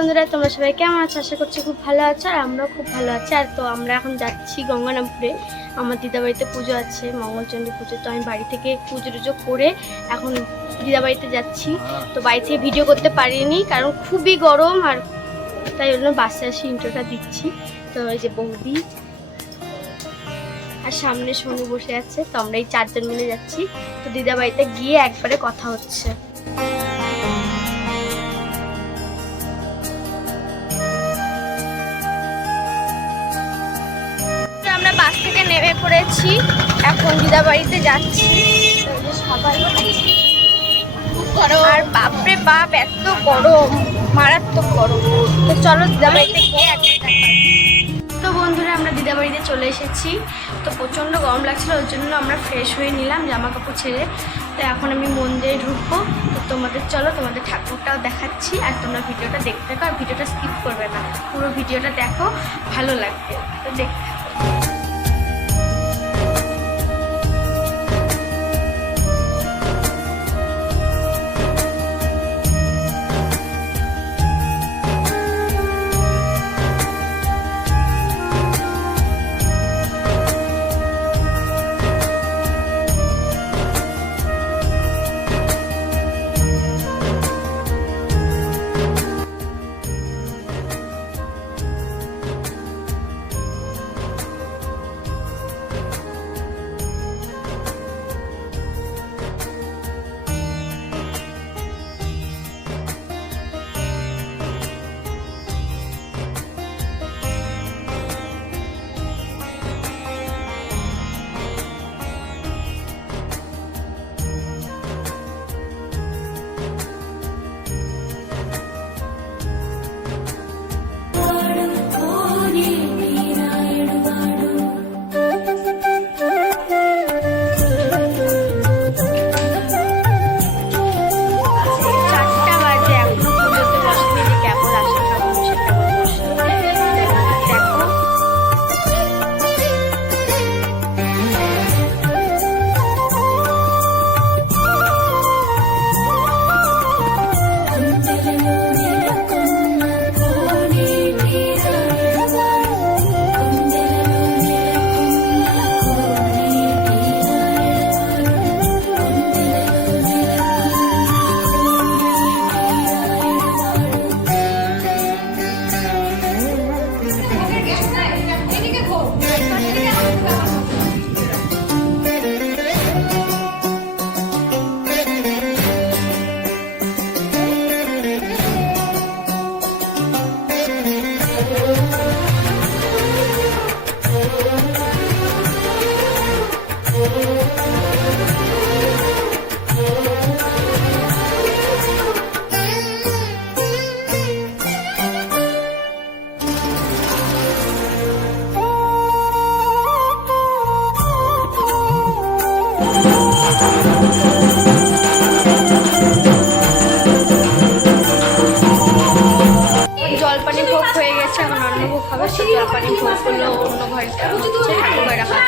বন্ধুরা, তোমরা সবাই কেমন আছো? আশা করছি খুব ভালো আছো, আর আমরাও খুব ভালো আছি। আর তো আমরা এখন যাচ্ছি গঙ্গারামপুরে। আমার দিদাবাড়িতে পুজো আছে, মঙ্গলচণ্ডী পুজো। তো আমি বাড়ি থেকে পুজো টুজো করে এখন দিদাবাড়িতে যাচ্ছি। তো বাড়ি থেকে ভিডিও করতে পারিনি, কারণ খুবই গরম, আর তাই জন্য বাসে আসি ইন্ট্রোটা দিচ্ছি। তো এই যে বৌদি আর সামনে সোনু বসে আছে। তো আমরা এই 4 জন মিলে যাচ্ছি। তো দিদাবাড়িতে গিয়ে একবারে কথা হচ্ছে। আমরা বাস থেকে নেমে পড়েছি, এখন দিদাবাড়িতে যাচ্ছি। সবাই আর বাপরে বাপ, এত গরম, মারাত্মক গরম। তো চলো দিদাবাড়িতে গিয়ে একবার। তো বন্ধুরা, আমরা দিদাবাড়িতে চলে এসেছি। তো প্রচণ্ড গরম লাগছিল, ওর জন্য আমরা ফ্রেশ হয়ে নিলাম জামা কাপড় ছেড়ে। তো এখন আমি মন্দিরে ঢুকবো। তো তোমাদের চলো, তোমাদের ঠাকুরটাও দেখাচ্ছি, আর তোমরা ভিডিওটা দেখতে থাকো, আর ভিডিওটা স্কিপ করবে না, পুরো ভিডিওটা দেখো, ভালো লাগবে। তো দেখতে থাকো। জলপানি ভোগ হয়ে গেছে, এখন অন্য ভোগ হবে। সে জলপানি ভোগ করলে অন্য ঘরে ঠাকুর ঘরে রাখা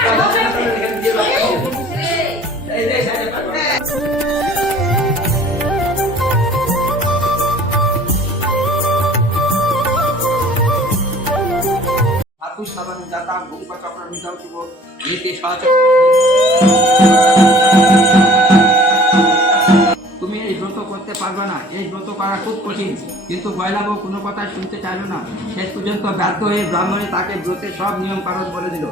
তুমি এই ব্রত করতে পারবে না, এই ব্রত করা খুব কঠিন। কিন্তু গয়লাবউ কোনো কথা শুনতে চাইল না। শেষ পর্যন্ত ব্যর্থ হয়ে ব্রাহ্মণে তাকে ব্রতের সব নিয়ম কানুন বলে দিল।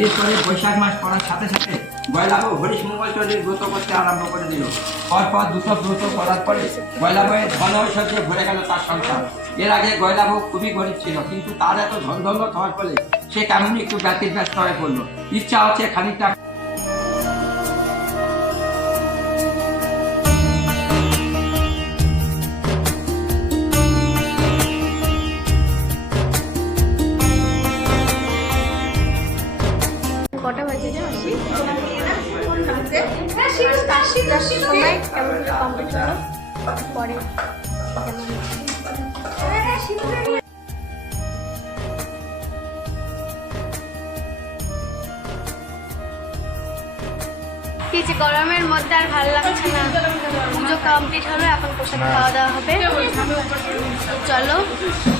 এরপরে বৈশাখ মাস পড়ার সাথে সাথে গয়লাবউ হরিশ মঙ্গলচণ্ডীর ব্রত করতে আরম্ভ করে দিল। পরপর দুটো ব্রত করার পরে গয়লাবউয়ের ধন ঐশ্বর্যে ভরে গেল তার সংসার। এর আগে গয়লাবউ খুবই গরিব ছিল, কিন্তু তার এত ধন দৌলত হওয়ার ফলে সে কেমনই একটু ব্যতিব্যস্ত হয়ে পড়লো। ইচ্ছা হচ্ছে খানিকটা কটা বাজে যে আসি সময় কেমন কমপ্লিট হলো পরে কি কিছু গরমের মধ্যে আর ভালো লাগছে না। পুজো কমপ্লিট হলো, এখন প্রসাদ খাওয়া দাওয়া হবে। তো চলো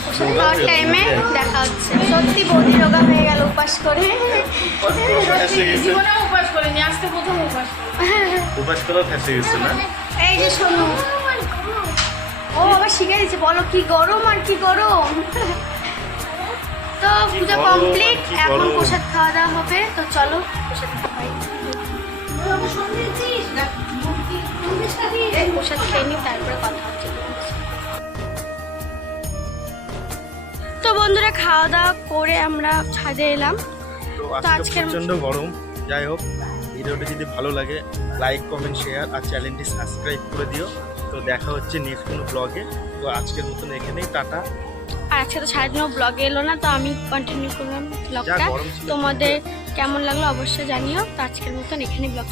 প্রসাদ খাওয়ার টাইমে দেখা হচ্ছে। সত্যি বৌদি রোগা হয়ে গেল উপাস করে। জীবনে উপাস করিনি, আজকে প্রথম উপাস উপাস করা ফেসে গেছে না? এই যে শোনো, ও আবার শিখে দিচ্ছে, বলো কি গরম আর কি গরম। তো পুজো কমপ্লিট, এখন প্রসাদ খাওয়া দাওয়া হবে। তো চলো প্রসাদ খাওয়াই, প্রসাদ খেয়ে নিই, তারপরে কথা হচ্ছে। তো বন্ধুরা খাওয়া দাওয়া করে আমরা ছাদে এলাম। তো তো আজকে আজকের প্রচন্ড গরম। যাই হোক, ভিডিওটি যদি ভালো লাগে লাইক কমেন্ট শেয়ার আর চ্যানেলটি সাবস্ক্রাইব করে দিও। তো দেখা হচ্ছে নেক্সট কোনো ব্লগে। তো আজকের মতন এখানেই টাটা। আর আজকে তো সারাদিনও ব্লগে এলো না, তো আমি কন্টিনিউ করলাম ব্লগটা। গরম ছিল। তোমাদের কেমন লাগলো অবশ্যই জানিও। তো আজকের মতন এখানে ব্লগ